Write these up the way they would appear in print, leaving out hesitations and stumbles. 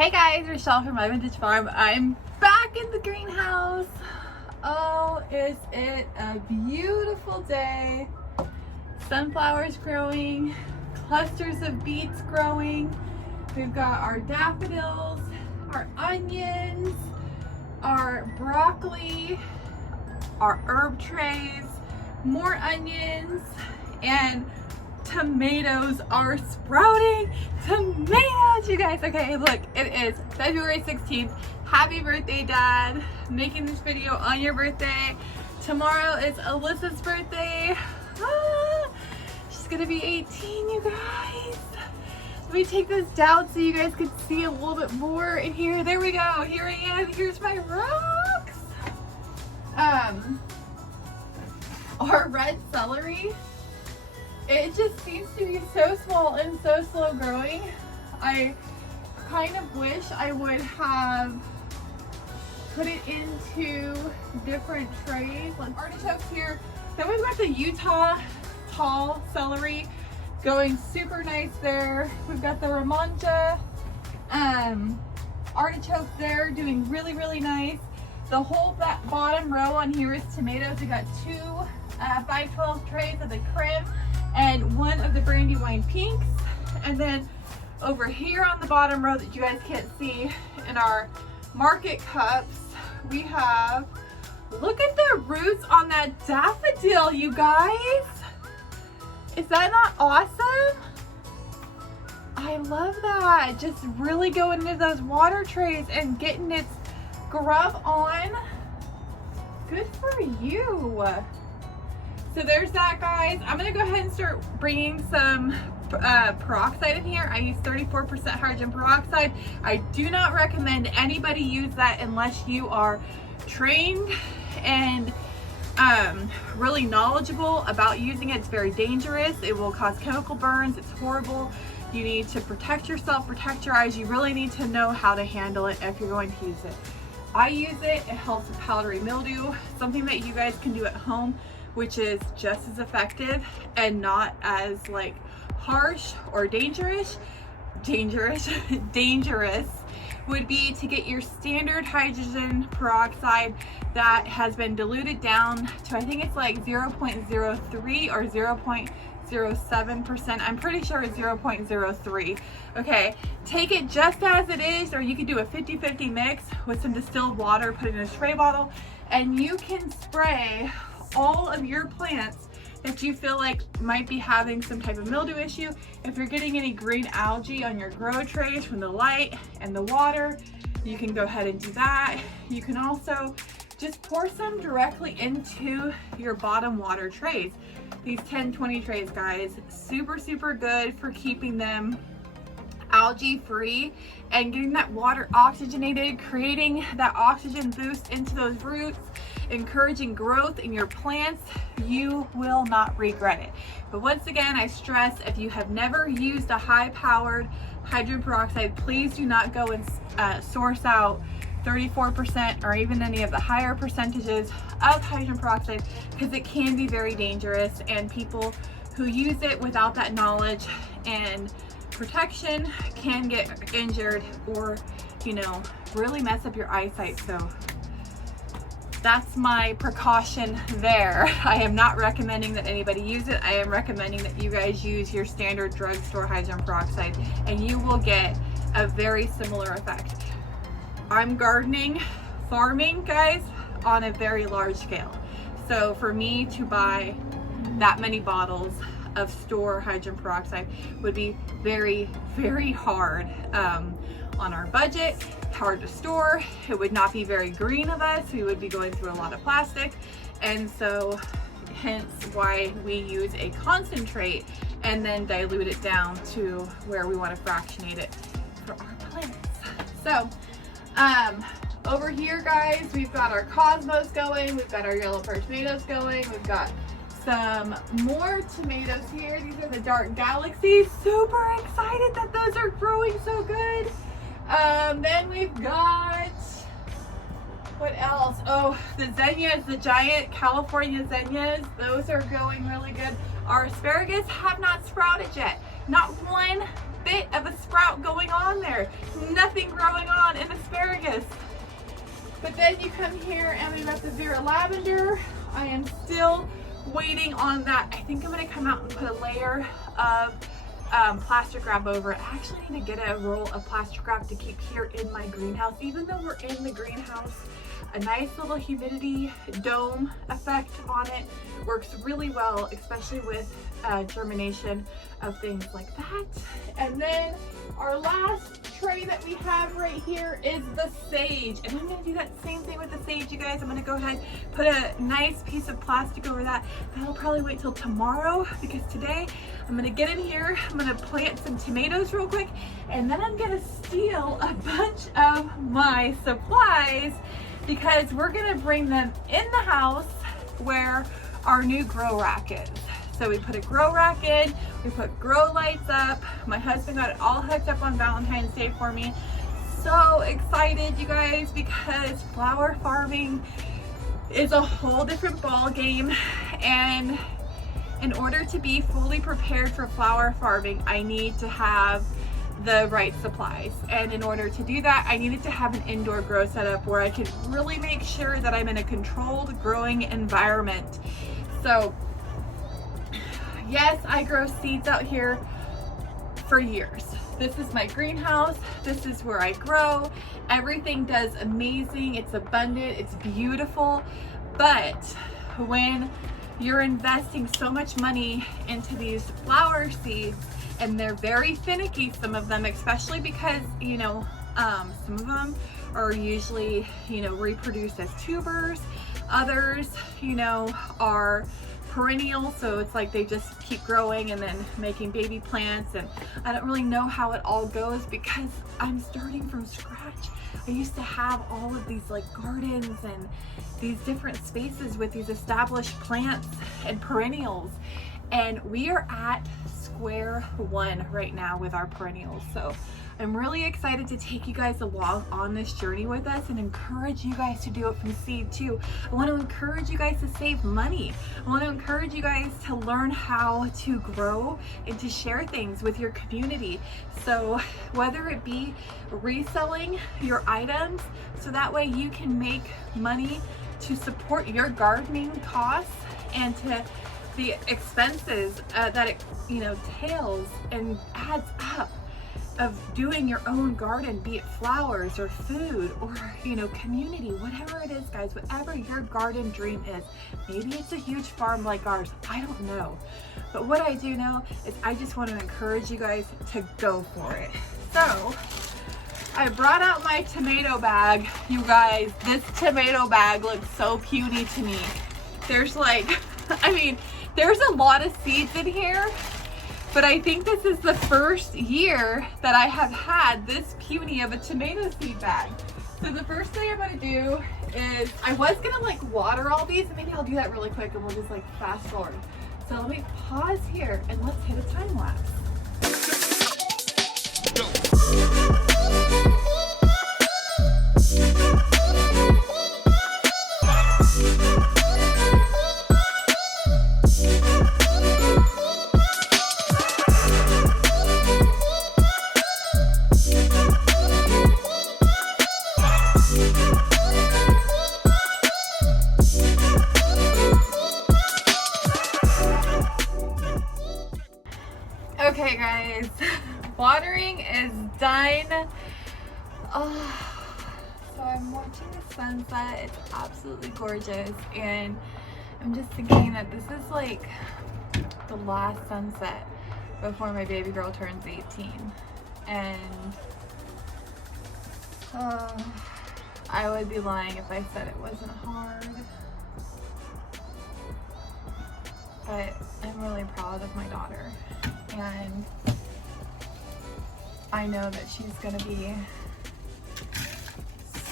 Hey guys, Rochelle from My Vintage Farm. I'm back in the greenhouse. Oh, is it a beautiful day. Sunflowers growing, clusters of beets growing. We've got our daffodils, our onions, our broccoli, our herb trays, more onions, and tomatoes are sprouting. Tomatoes, you guys. Okay, look, it is February 16th. Happy birthday, Dad. I'm making this video on your birthday. Tomorrow is Alyssa's birthday. She's gonna be 18, you guys. Let me take this down so you guys can see a little bit more in here. There we go. Here I am. Here's my rocks. Our red celery, it just seems to be so small and so slow growing. I kind of wish I would have put it into different trays. Like artichokes here. Then we've got the Utah tall celery going super nice there. We've got the Ramonja artichokes there doing really, really nice. The whole bottom row on here is tomatoes. We got two 512 trays of the Crim and one of the Brandywine Pinks. And then over here on the bottom row that you guys can't see in our market cups, we have, look at the roots on that daffodil, you guys. Is that not awesome? I love that. Just really going into those water trays and getting its grub on. Good for you. So there's that, guys. I'm gonna go ahead and start bringing some peroxide in here. I use 34% hydrogen peroxide. I do not recommend anybody use that unless you are trained and really knowledgeable about using it. It's very dangerous. It will cause chemical burns. It's horrible. You need to protect yourself, protect your eyes. You really need to know how to handle it if you're going to use it. I use it. It helps with powdery mildew, something that you guys can do at home, which is just as effective and not as like harsh or dangerous would be to get your standard hydrogen peroxide that has been diluted down to, I think it's like 0.03 or 0.07%. I'm pretty sure it's 0.03. Okay, take it just as it is, or you could do a 50-50 mix with some distilled water, put it in a spray bottle, and you can spray all of your plants that you feel like might be having some type of mildew issue. If you're getting any green algae on your grow trays from the light and the water, you can go ahead and do that. You can also just pour some directly into your bottom water trays. These 10-20 trays, guys, super, super good for keeping them algae free and getting that water oxygenated, creating that oxygen boost into those roots, encouraging growth in your plants. You will not regret it. But once again, I stress, if you have never used a high-powered hydrogen peroxide, please do not go and source out 34% or even any of the higher percentages of hydrogen peroxide, because it can be very dangerous, and people who use it without that knowledge and protection can get injured or, you know, really mess up your eyesight. So that's my precaution there. I am not recommending that anybody use it. I am recommending that you guys use your standard drugstore hydrogen peroxide, and you will get a very similar effect. I'm gardening, farming, guys, on a very large scale. So for me to buy that many bottles of store hydrogen peroxide would be very, very hard on our budget, hard to store. It would not be very green of us. We would be going through a lot of plastic. And so hence why we use a concentrate and then dilute it down to where we want to fractionate it for our plants. So over here, guys, we've got our cosmos going. We've got our yellow pear tomatoes going. We've got some more tomatoes here. These are the dark galaxies. Super excited that those are growing so good. Then we've got, what else? Oh, the zinnias, the giant California zinnias. Those are going really good. Our asparagus have not sprouted yet. Not one bit of a sprout going on there. Nothing growing on in asparagus. But then you come here and we got the Vera Lavender. I am still waiting on that. I think I'm gonna come out and put a layer of plastic wrap over it. I actually need to get a roll of plastic wrap to keep here in my greenhouse. Even though we're in the greenhouse, a nice little humidity dome effect on it works really well, especially with germination of things like that. And then our last tray that we have right here is the sage, and I'm gonna do that same thing with the sage, you guys. I'm gonna go ahead, put a nice piece of plastic over that. That'll probably wait till tomorrow, because today I'm gonna get in here, I'm gonna plant some tomatoes real quick, and then I'm gonna steal a bunch of my supplies, because we're gonna bring them in the house where our new grow rack is. So we put a grow rack in, we put grow lights up. My husband got it all hooked up on Valentine's Day for me. So excited, you guys, because flower farming is a whole different ball game. And in order to be fully prepared for flower farming, I need to have the right supplies. And in order to do that, I needed to have an indoor grow setup where I could really make sure that I'm in a controlled growing environment. So yes, I grow seeds out here for years. This is my greenhouse. This is where I grow. Everything does amazing. It's abundant. It's beautiful. But when you're investing so much money into these flower seeds, and they're very finicky, some of them, especially because, you know, some of them are usually, you know, reproduced as tubers. Others, you know, are perennial, so it's like they just keep growing and then making baby plants, and I don't really know how it all goes because I'm starting from scratch. I used to have all of these like gardens and these different spaces with these established plants and perennials, and we are at square one right now with our perennials. So I'm really excited to take you guys along on this journey with us and encourage you guys to do it from seed too. I want to encourage you guys to save money. I want to encourage you guys to learn how to grow and to share things with your community. So whether it be reselling your items, so that way you can make money to support your gardening costs and to the expenses that it, you know, tails and adds up of doing your own garden, be it flowers or food or, you know, community, whatever it is, guys, whatever your garden dream is. Maybe it's a huge farm like ours, I don't know. But what I do know is I just want to encourage you guys to go for it. So I brought out my tomato bag. You guys, this tomato bag looks so puny to me. There's like, I mean, there's a lot of seeds in here, but I think this is the first year that I have had this puny of a tomato seed bag. So the first thing I'm gonna do is, I was gonna like water all these, and maybe I'll do that really quick and we'll just like fast forward. So let me pause here and let's hit a time lapse. Okay guys, watering is done. Oh, so I'm watching the sunset. It's absolutely gorgeous, and I'm just thinking that this is like the last sunset before my baby girl turns 18, and I would be lying if I said it wasn't hard. But I'm really proud of my daughter, and I know that she's gonna be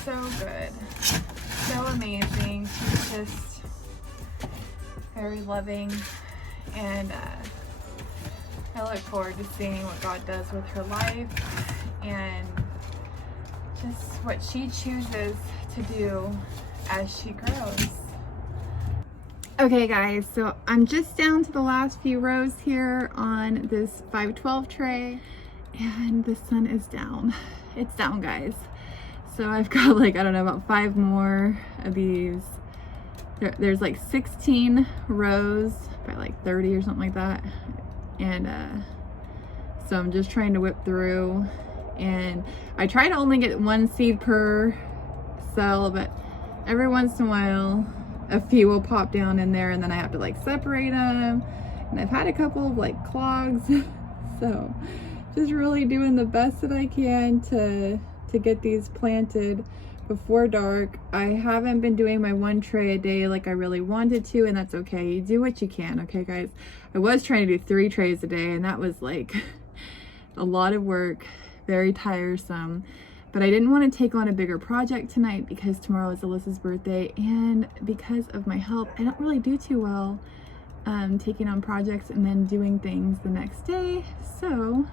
so good, so amazing. She's just very loving, and I look forward to seeing what God does with her life and just what she chooses to do as she grows. Okay guys, so I'm just down to the last few rows here on this 512 tray, And the sun is down. It's down, guys. So I've got like, I don't know, about 5 more of these. There's like 16 rows by like 30 or something like that. And so I'm just trying to whip through, and I try to only get 1 seed per cell, but every once in a while a few will pop down in there, and then I have to like separate them. And I've had a couple of like clogs. So just really doing the best that I can to get these planted before dark. I haven't been doing my 1 tray a day like I really wanted to, and that's okay. You do what you can, okay guys? I was trying to do 3 trays a day, and that was like a lot of work, very tiresome. But I didn't want to take on a bigger project tonight because tomorrow is Alyssa's birthday, and because of my health, I don't really do too well taking on projects and then doing things the next day. So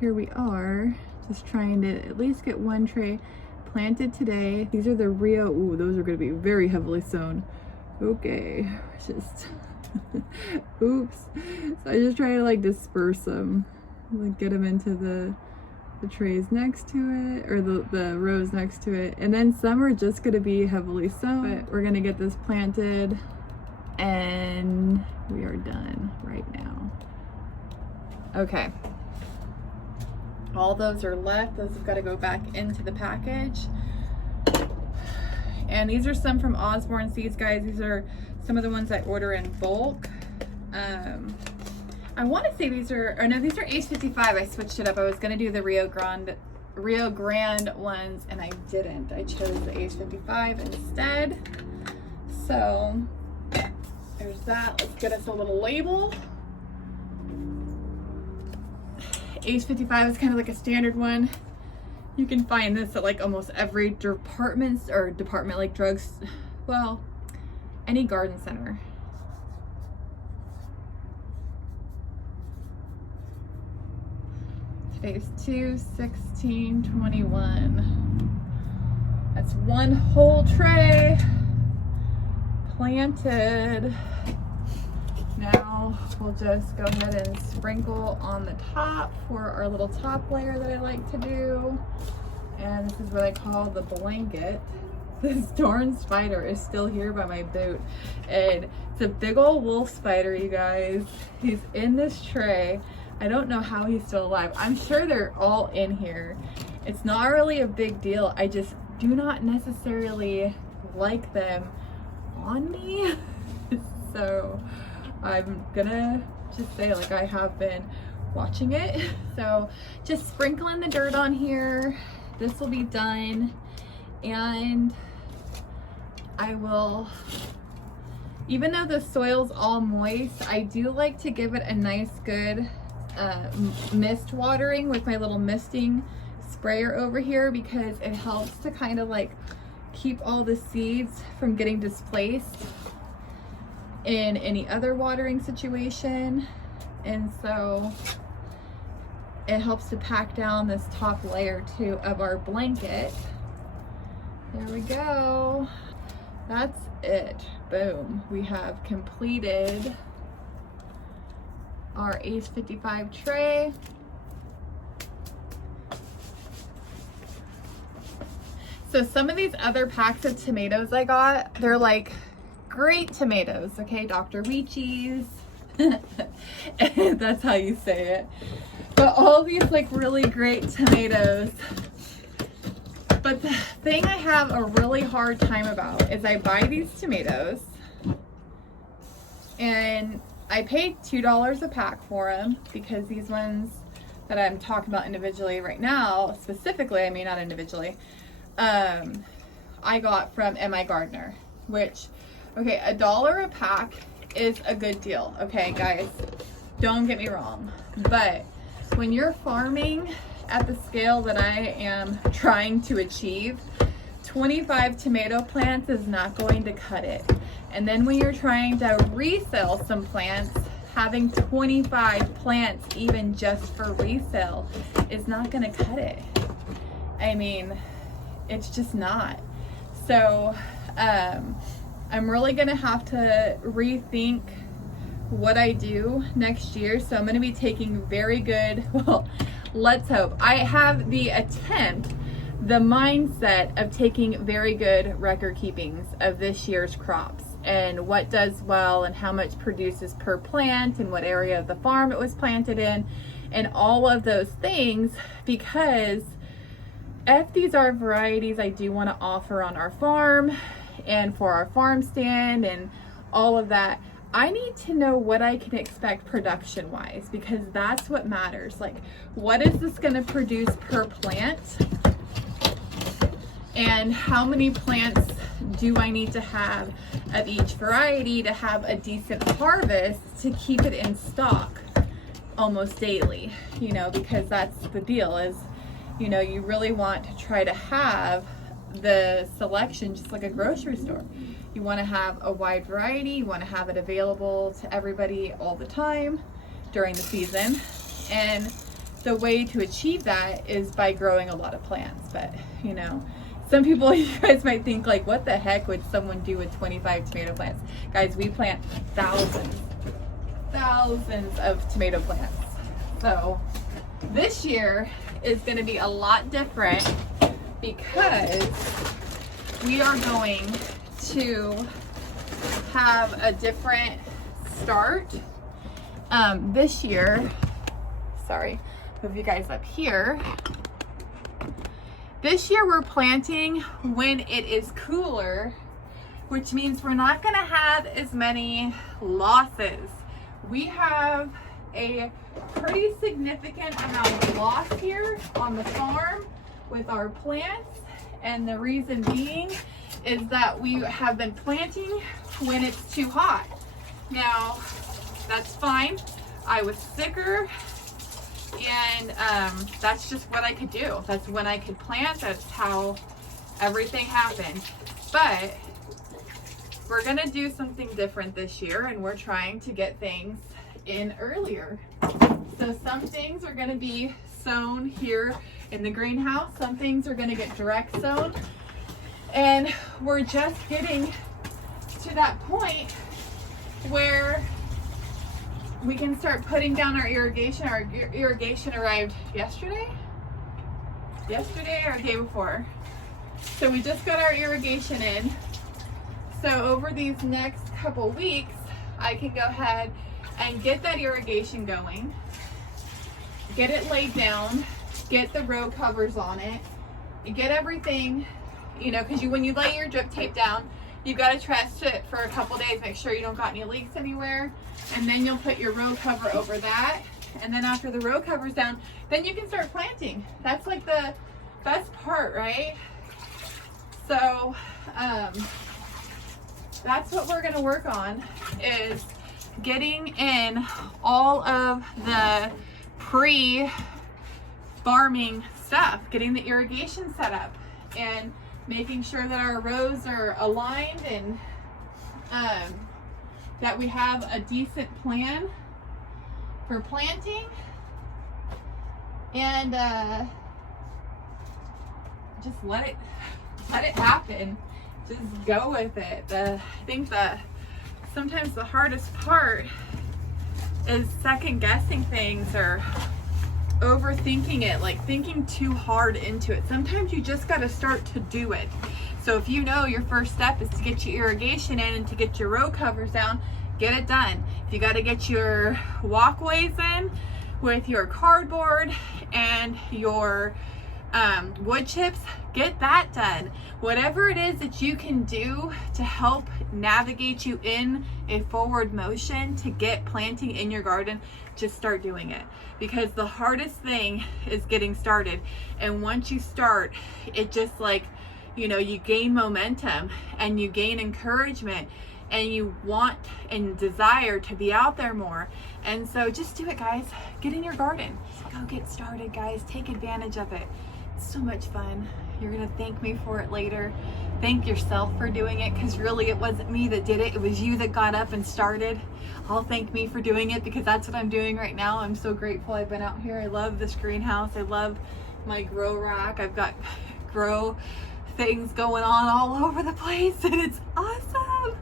here we are, just trying to at least get 1 tray planted today. These are the Rio, ooh, those are going to be very heavily sown. Okay, just oops. So I just try to like disperse them, like get them into the trays next to it, or the rows next to it. And then some are just going to be heavily sown, but we're going to get this planted and we are done right now. Okay. All those are left. Those have got to go back into the package. And these are some from Osborne Seeds, guys. These are some of the ones I order in bulk. I want to say these are, or no, these are Age 55. I switched it up. I was going to do the Rio Grande ones, and I didn't. I chose the Age 55 instead. So there's that. Let's get us a little label. Age 55 is kind of like a standard one. You can find this at like almost every department like drugs, well, any garden center. Today's 2/16/21. That's 1 whole tray planted. Now we'll just go ahead and sprinkle on the top for our little top layer that I like to do. And this is what I call the blanket. This darn spider is still here by my boot. And it's a big old wolf spider, you guys. He's in this tray. I don't know how he's still alive. I'm sure they're all in here. It's not really a big deal. I just do not necessarily like them on me. So I'm gonna just say, like, I have been watching it. So just sprinkling the dirt on here. This will be done, and I will, even though the soil's all moist, I do like to give it a nice good mist watering with my little misting sprayer over here, because it helps to kind of like keep all the seeds from getting displaced in any other watering situation. And so it helps to pack down this top layer too of our blanket. There we go. That's it. Boom. We have completed our Age 55 tray. So some of these other packs of tomatoes I got, they're like great tomatoes, okay? Dr. Weechies. That's how you say it. But all these like really great tomatoes. But the thing I have a really hard time about is I buy these tomatoes and I paid $2 a pack for them, because these ones that I'm talking about individually right now, specifically, I mean not individually, I got from M.I. Gardener, which, okay, $1 a pack is a good deal, okay guys, don't get me wrong, but when you're farming at the scale that I am trying to achieve, 25 tomato plants is not going to cut it. And then when you're trying to resell some plants, having 25 plants even just for resale is not going to cut it. I mean, it's just not. So I'm really going to have to rethink what I do next year. So I'm going to be taking very good, well, let's hope. I have the mindset of taking very good record keepings of this year's crops and what does well and how much produces per plant and what area of the farm it was planted in and all of those things, because if these are varieties I do want to offer on our farm and for our farm stand and all of that, I need to know what I can expect production wise, because that's what matters. Like, what is this going to produce per plant? And how many plants do I need to have of each variety to have a decent harvest to keep it in stock almost daily, you know, because that's the deal is, you know, you really want to try to have the selection just like a grocery store. You want to have a wide variety, you want to have it available to everybody all the time during the season. And the way to achieve that is by growing a lot of plants. But, you know, some people, you guys might think like, what the heck would someone do with 25 tomato plants? Guys, we plant thousands of tomato plants. So this year is going to be a lot different because we are going to have a different start this year. Sorry, move you guys up here. This year we're planting when it is cooler, which means we're not going to have as many losses. We have a pretty significant amount of loss here on the farm with our plants, and the reason being is that we have been planting when it's too hot. Now, that's fine. I was sicker, and that's just what I could do. That's when I could plant. That's how everything happened. But we're gonna do something different this year, and we're trying to get things in earlier. So some things are gonna be sown here in the greenhouse. Some things are gonna get direct sown. And we're just getting to that point where we can start putting down our irrigation. Our irrigation arrived yesterday or the day before. So we just got our irrigation in. So over these next couple weeks, I can go ahead and get that irrigation going, get it laid down, get the row covers on it, and get everything, you know, because when you lay your drip tape down, you've got to trust it for a couple days, make sure you don't got any leaks anywhere, and then you'll put your row cover over that, and then after the row cover's down, then you can start planting. That's like the best part, right? So that's what we're going to work on, is getting in all of the pre-farming stuff, getting the irrigation set up and making sure that our rows are aligned and that we have a decent plan for planting, and just let it happen. Just go with it. I think that sometimes the hardest part is second guessing things or overthinking it, like thinking too hard into it. Sometimes you just got to start to do it. So if you know your first step is to get your irrigation in and to get your row covers down, get it done. If you got to get your walkways in with your cardboard and your wood chips, get that done. Whatever it is that you can do to help navigate you in a forward motion to get planting in your garden, just start doing it, because the hardest thing is getting started. And once you start, it just, like, you know, you gain momentum and you gain encouragement and you want and desire to be out there more. And so just do it, guys. Get in your garden. Go get started, guys. Take advantage of it. It's so much fun. You're gonna thank me for it later. Thank yourself for doing it, because really it wasn't me that did it. It was you that got up and started. I'll thank me for doing it, because that's what I'm doing right now. I'm so grateful I've been out here. I love this greenhouse. I love my grow rack. I've got grow things going on all over the place, and it's awesome.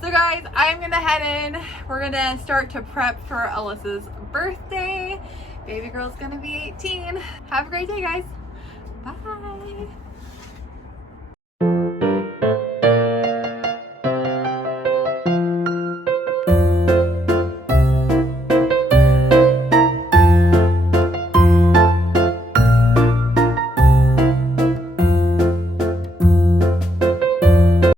So guys, I'm gonna head in. We're gonna start to prep for Alyssa's birthday. Baby girl's gonna be 18. Have a great day, guys. Bye.